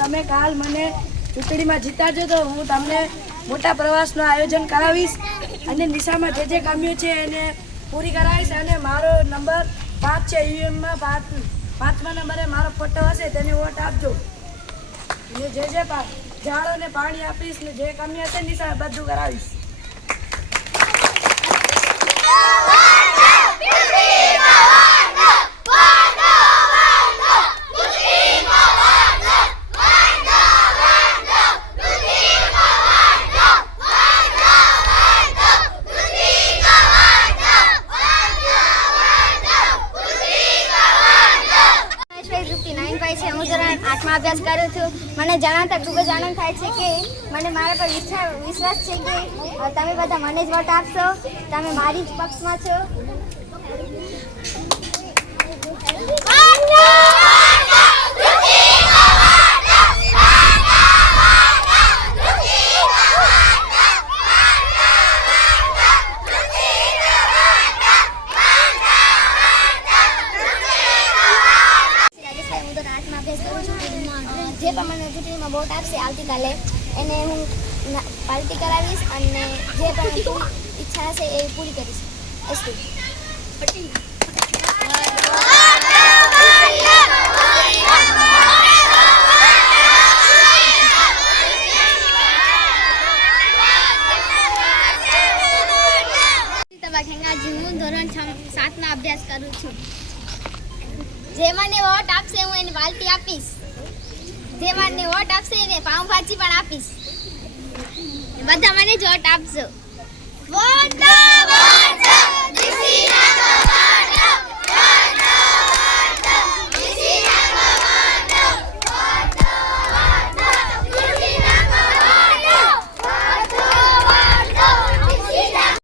તમે કાલ મને ચૂંટણીમાં જીતાજો તો હું તમને મોટા પ્રવાસનું આયોજન કરાવીશ અને નિશામાં જે કામ્યો છે એને પૂરી કરાવીશ અને મારો નંબર 5 છે યુએમમાં 5મા નંબરે મારો ફોટો હશે તેને વોટ આપજો અને જે ઝાડોને પાણી આપીશ ને જે કામ્યો હશે નિશા બધું કરાવીશ. અભ્યાસ કરું છું. મને જણાવતા ખૂબ જ આનંદ થાય છે કે મને મારા પર વિશ્વાસ છે કે તમે બધા મને જ વોટ આપશો. તમે મારી જ પક્ષમાં છો. જે પણ મને ચૂંટણીમાં વોટ આપશે આવતીકાલે એને હું પાર્ટી કરાવીશ અને જે પણ ઈચ્છા હશે એ પૂરી કરીશ. અસ્તુ. હું ધોરણ 7માં અભ્યાસ કરું છું. જે મને વોટ આપશે હું એને પાર્ટી આપીશ. જે મને વોટ આપશે એને પાઉંભાજી પણ આપીશ. બધા મને જ વોટ આપજો. વોટ